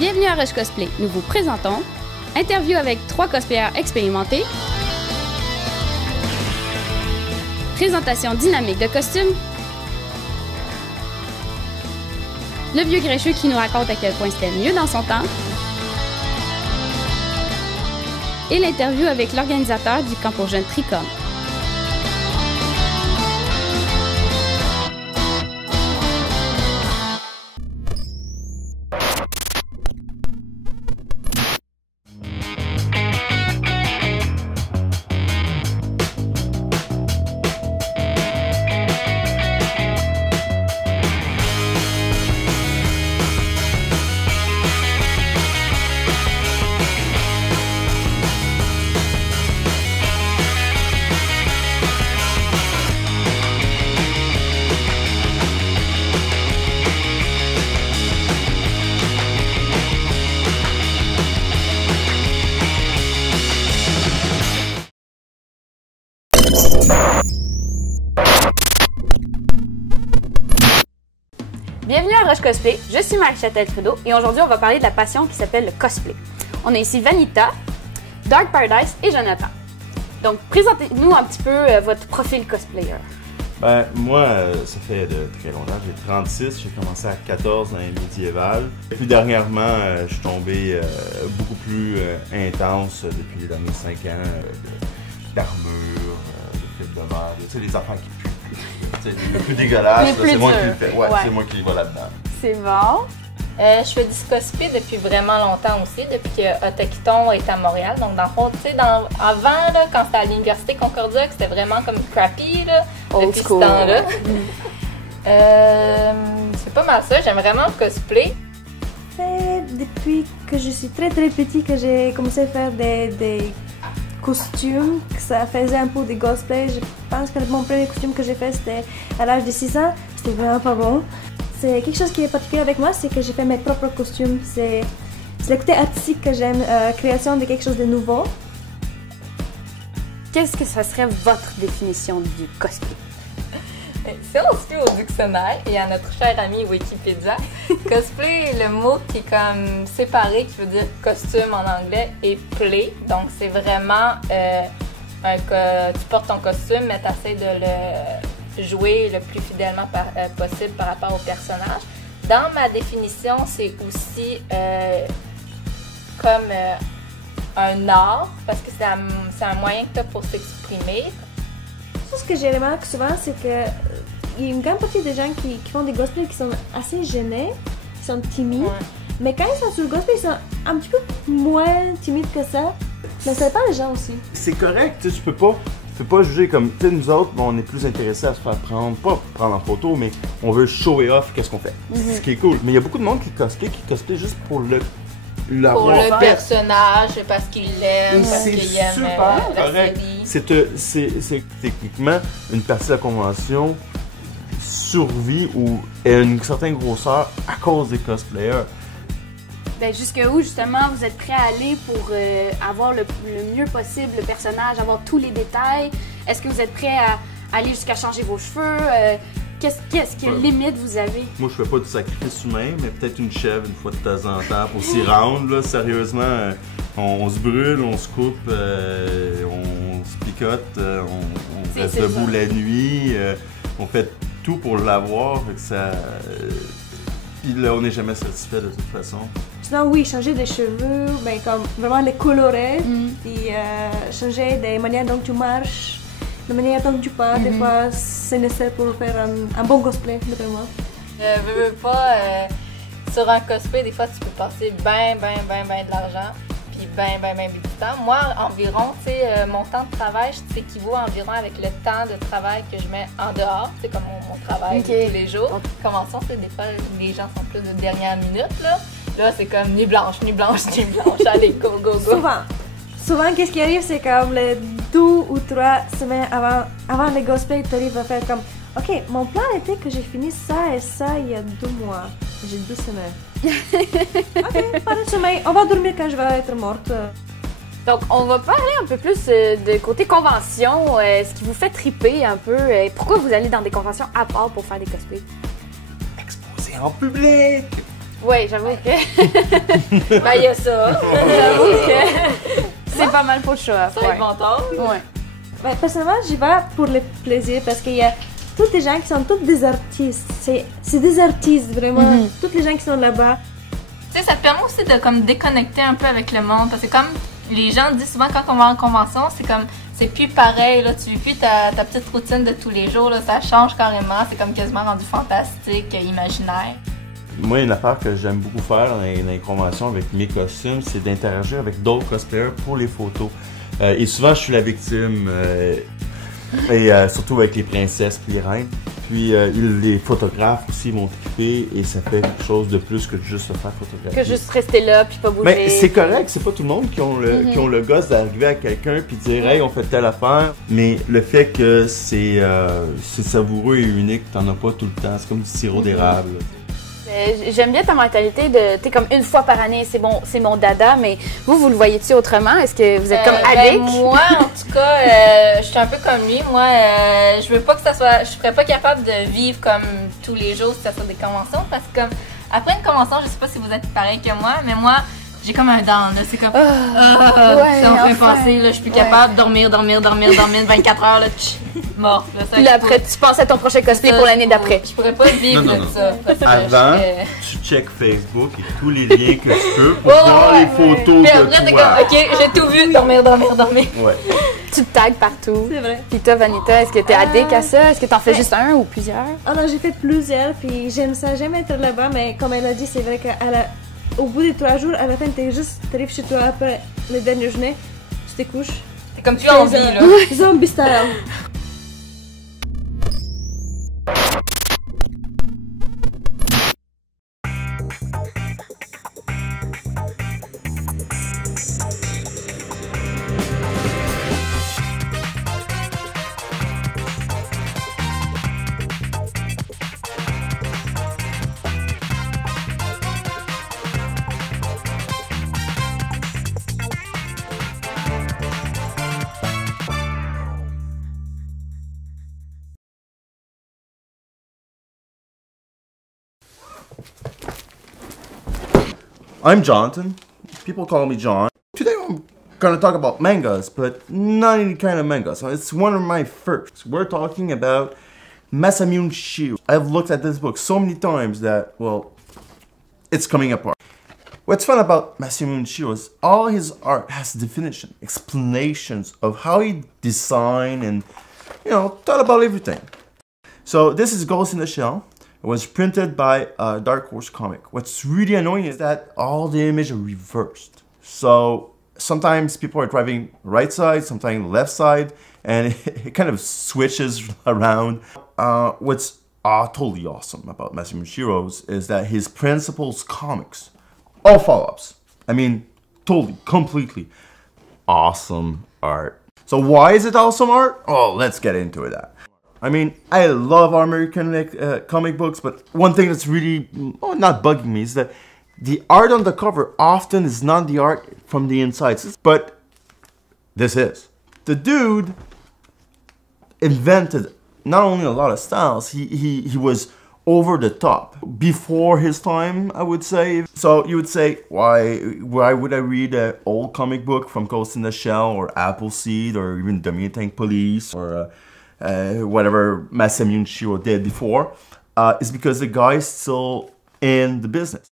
Bienvenue à Rush Cosplay. Nous vous présentons interview avec 3 cosplayers expérimentés, présentation dynamique de costumes, le vieux grincheux qui nous raconte à quel point c'était mieux dans son temps, et l'interview avec l'organisateur du camp pour jeunes Tricom. Bienvenue à Rush Cosplay, je suis Marie-Chantal Trudeau et aujourd'hui on va parler de la passion qui s'appelle le cosplay. On a ici Vanita, Dark Paradise et Jonathan. Donc présentez-nous un petit peu votre profil cosplayer. Ben, moi, ça fait de très longtemps, j'ai 36, j'ai commencé à 14 dans les médiévales. Et puis dernièrement, je suis tombé beaucoup plus intense depuis les derniers 5 ans, d'armure, de fil de verre, tu sais, les affaires qui puent. Le plus dégueulasse, c'est moi qui le fais. Ouais. C'est moi qui y va là-dedans. C'est bon. Je fais du cosplay depuis vraiment longtemps aussi, depuis que Autokiton est à Montréal. Donc, dans le fond, tu sais, avant, là, quand c'était à l'Université Concordia, que c'était vraiment comme crappy, là, depuis ce temps-là. C'est pas mal ça, j'aime vraiment le cosplay. C'est depuis que je suis très petit que j'ai commencé à faire des costumes, que ça faisait un peu de cosplay. Je pense que mon premier costume que j'ai fait, c'était à l'âge de 6 ans. C'était vraiment pas bon. C'est quelque chose qui est particulier avec moi, c'est que j'ai fait mes propres costumes. C'est le côté artistique que j'aime, création de quelque chose de nouveau. Qu'est-ce que ça serait votre définition du cosplay? Si on se fie au dictionnaire et à notre cher ami Wikipédia, cosplay est le mot qui est comme séparé, qui veut dire costume en anglais, et play. Donc c'est vraiment tu portes ton costume, mais tu essaies de le jouer le plus fidèlement possible par rapport au personnage. Dans ma définition, c'est aussi comme un art, parce que c'est un moyen que tu as pour s'exprimer. Ce que j'ai remarqué souvent, c'est que il y a une grande partie des gens qui font des cosplays qui sont assez gênés, qui sont timides. Ouais. Mais quand ils sont sur le cosplay, ils sont un petit peu moins timides que ça. Mais ça dépend des gens aussi. C'est correct, tu peux pas juger comme, tu sais, nous autres, on est plus intéressés à se faire prendre, pas prendre en photo, mais on veut show et off qu'est-ce qu'on fait. Ce qui est cool. Mais il y a beaucoup de monde qui cosplay juste pour le personnage, parce qu'il l'aime, parce qu'il aime la série. C'est techniquement une partie de la convention survit ou est une certaine grosseur à cause des cosplayers. Ben, jusqu'où justement vous êtes prêt à aller pour avoir le mieux possible le personnage, avoir tous les détails? Est-ce que vous êtes prêt à aller jusqu'à changer vos cheveux? Quelle limite vous avez? Moi, je fais pas du sacrifice humain, mais peut-être une chèvre une fois de temps en temps pour s'y rendre. Là, sérieusement, on se brûle, on se coupe, on se picote, on reste debout la nuit, on fait tout pour l'avoir. Puis là, on n'est jamais satisfait de toute façon. Sinon, oui, changer des cheveux, ben, comme vraiment les colorer, puis changer des manières dont tu marches. La manière dont tu parles, des fois, c'est nécessaire pour faire un bon cosplay, d'après moi. Veux pas, sur un cosplay, des fois, tu peux passer ben de l'argent, puis ben du temps. Moi, environ, tu sais, mon temps de travail, s'équivaut environ avec le temps de travail que je mets en dehors. C'est comme mon travail de tous les jours. Commençons, des fois, les gens sont plus de dernière minute, là. Là, c'est comme nuit blanche. Allez, go. Souvent, qu'est-ce qui arrive, c'est comme les 2 ou 3 semaines avant le cosplay, tu arrives à faire comme OK, mon plan était que j'ai fini ça et ça il y a 2 mois. J'ai 2 semaines. OK, pas de sommeil. On va dormir quand je vais être morte. Donc, on va parler un peu plus de côté convention, ce qui vous fait triper un peu. Pourquoi vous allez dans des conventions à part pour faire des cosplays? Exposer en public! Ouais, j'avoue que. Ben, il y a ça. J'avoue que. C'est pas mal pour le show-off. Ça va être bon temps. Ouais. Ben, personnellement, j'y vais pour le plaisir parce qu'il y a tous des gens qui sont tous des artistes. C'est des artistes, vraiment. Tous les gens qui sont là-bas. Tu sais, ça te permet aussi de comme déconnecter un peu avec le monde parce que comme les gens disent souvent quand on va en convention, c'est comme c'est plus pareil, là, tu vis plus ta petite routine de tous les jours, là, ça change carrément, c'est comme quasiment rendu fantastique, imaginaire. Moi, une affaire que j'aime beaucoup faire dans les conventions avec mes costumes, c'est d'interagir avec d'autres cosplayers pour les photos. Et souvent, je suis la victime, et surtout avec les princesses et les reines. Puis les photographes aussi vont triper et ça fait quelque chose de plus que de juste se faire photographier. Que juste rester là puis pas bouger. Mais c'est correct, c'est pas tout le monde qui ont le gosse d'arriver à quelqu'un puis dire hey, on fait telle affaire. Mais le fait que c'est savoureux et unique, t'en as pas tout le temps. C'est comme du sirop d'érable. J'aime bien ta mentalité de t'es comme une fois par année, c'est bon, c'est mon dada, mais vous le voyez-tu autrement? Est-ce que vous êtes comme addict? Moi, en tout cas, je suis un peu comme lui. Moi, je veux pas que ça soit. Je serais pas capable de vivre comme tous les jours si ça soit des conventions parce que comme après une convention, je sais pas si vous êtes pareil que moi, mais moi, j'ai comme un down, là. C'est comme. Ouais, ça me fait enfin. passer, là. Je suis plus capable de dormir 24 heures, là. Mort. Là, Puis là, après, tu penses à ton prochain cosplay pour l'année d'après. Je pourrais pas vivre Non. de ça. Parce que Avant, tu check Facebook et tous les liens que tu peux pour voir les photos Puis de après, t'es toi. comme, ok, j'ai tout vu, dormir. Ouais. Tu te tags partout. C'est vrai. Puis toi, Vanita, est-ce que t'es addict à ça? Est-ce que t'en fais juste un ou plusieurs? Ah non, j'ai fait plusieurs, puis j'aime ça, j'aime être là-bas, mais comme elle a dit, c'est vrai qu'au bout des 3 jours, à la fin, t'arrives chez toi après les dernières journées, tu te couches. C'est comme tu as envie, là. Zombie style. I'm Jonathan. People call me John. Today I'm gonna talk about mangas, but not any kind of manga. So it's one of my first. We're talking about Masamune Shirow. I've looked at this book so many times that, well, it's coming apart. What's fun about Masamune Shirow is all his art has definition, explanations of how he designed and, thought about everything. So this is Ghost in the Shell. It was printed by Dark Horse Comic. What's really annoying is that all the images are reversed. So sometimes people are driving right side, sometimes left side, and it kind of switches around. What's totally awesome about Masamune Shirow is that his principles comics, all follow-ups. I mean, totally, completely awesome art. So why is it awesome art? Oh, let's get into that. I mean, I love American comic books, but one thing that's really not bugging me is that the art on the cover often is not the art from the inside, but this is. The dude invented not only a lot of styles, he was over the top before his time, I would say. So you would say, why would I read an old comic book from Ghost in the Shell or Appleseed or even Damien Tank Police or whatever Masamune Shirow did before? Is because the guy's still in the business.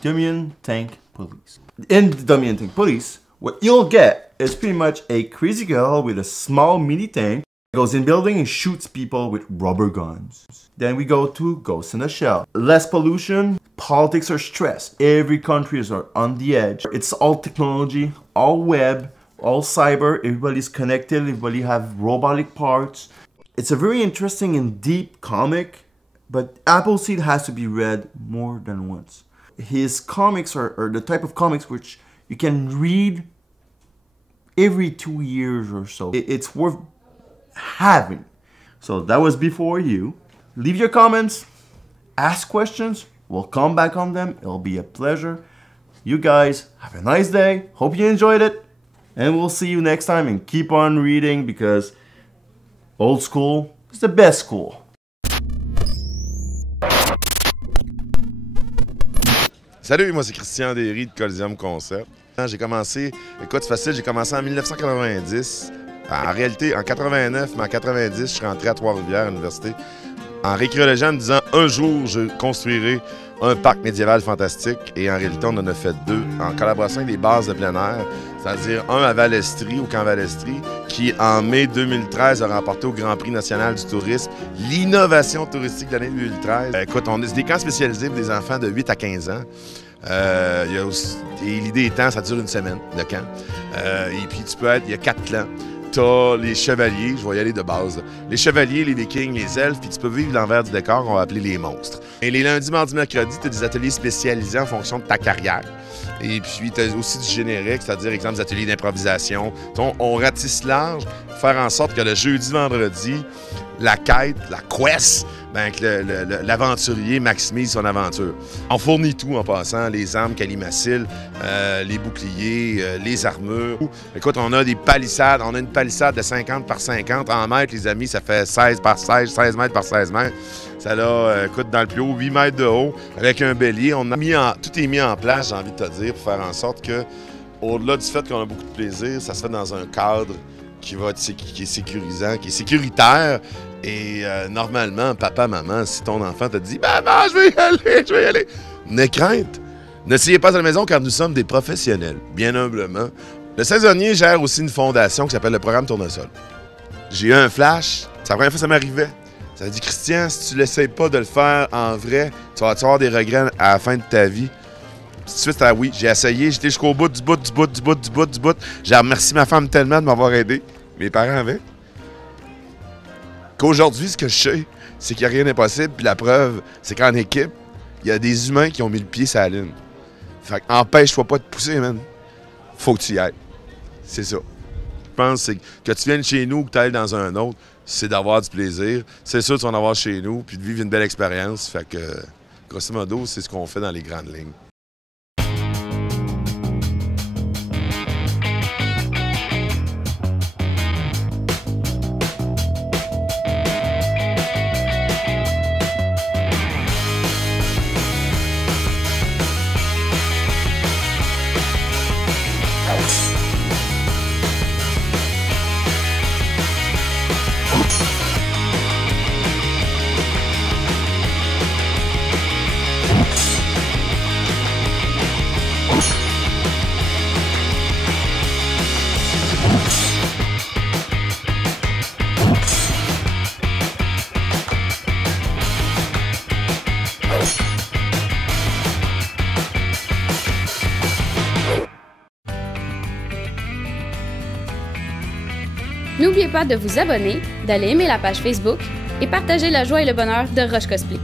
Damien Tank Police. In Damien Tank Police, what you'll get is pretty much a crazy girl with a small mini tank, goes in building and shoots people with rubber guns. Then we go to Ghost in the Shell. Less pollution, politics are stressed. Every country is on the edge. It's all technology, all web, all cyber. Everybody's connected, everybody have robotic parts. It's a very interesting and deep comic, but Appleseed has to be read more than once. His comics are the type of comics which you can read every 2 years or so. It's worth having. So that was before you. Leave your comments, ask questions, we'll come back on them. It'll be a pleasure. You guys have a nice day. Hope you enjoyed it. And we'll see you next time, and keep on reading because old school is the best school. Salut, moi c'est Christian Derry de Coliseum Concept. J'ai commencé, écoute, c'est facile, j'ai commencé en 1990. En réalité, en 89, mais en 90, je suis rentré à Trois-Rivières à l'université en récréologiant en me disant un jour, je construirai un parc médiéval fantastique. Et en réalité, on en a fait 2 en collaboration avec des bases de plein air, c'est-à-dire un à Valestrie, au camp Valestrie, qui en mai 2013 a remporté au Grand Prix national du tourisme l'innovation touristique de l'année 2013. Écoute, c'est des camps spécialisés pour des enfants de 8 à 15 ans. L'idée étant, ça dure une semaine, le camp. Et puis, il y a 4 clans. T'as les chevaliers, je vais y aller de base. Les chevaliers, les vikings, les elfes, puis tu peux vivre l'envers du décor, on va appeler les monstres. Et les lundis, mardis, mercredis, tu as des ateliers spécialisés en fonction de ta carrière. Et puis, tu as aussi du générique, c'est-à-dire, exemple, des ateliers d'improvisation. On ratisse large pour faire en sorte que le jeudi, vendredi, la quête, la quest, ben, que l'aventurier maximise son aventure. On fournit tout en passant, les armes calimacines, les boucliers, les armures. Écoute, on a des palissades, on a une palissade de 50 par 50 en mètres, les amis, ça fait 16 par 16, 16 mètres par 16 mètres. Ça là, écoute, dans le plus haut, 8 mètres de haut, avec un bélier. Tout est mis en place, j'ai envie de te dire, pour faire en sorte que, au-delà du fait qu'on a beaucoup de plaisir, ça se fait dans un cadre qui est sécurisant, qui est sécuritaire. Et normalement, papa, maman, si ton enfant te dit « Maman, je vais y aller », n'aie crainte. N'essayez pas à la maison car nous sommes des professionnels, bien humblement. Le saisonnier gère aussi une fondation qui s'appelle le programme Tournesol. J'ai eu un flash, c'est la première fois que ça m'arrivait. Ça m'a dit « Christian, si tu l'essayes pas de le faire en vrai, tu vas avoir des regrets à la fin de ta vie. » Tout de suite, oui, j'ai essayé, j'étais jusqu'au bout, du bout. J'ai remercié ma femme tellement de m'avoir aidé. Mes parents avaient. Qu'aujourd'hui, ce que je sais, c'est qu'il n'y a rien d'impossible. Puis la preuve, c'est qu'en équipe, il y a des humains qui ont mis le pied sur la lune. Fait qu'empêche-toi pas de pousser, man. Faut que tu y ailles. C'est ça. Je pense que tu viennes chez nous ou que tu ailles dans un autre, c'est d'avoir du plaisir. C'est sûr que tu vas en avoir chez nous, puis de vivre une belle expérience. Fait que, grosso modo, c'est ce qu'on fait dans les grandes lignes. N'oubliez pas de vous abonner, d'aller aimer la page Facebook et partager la joie et le bonheur de Roche Cosplay.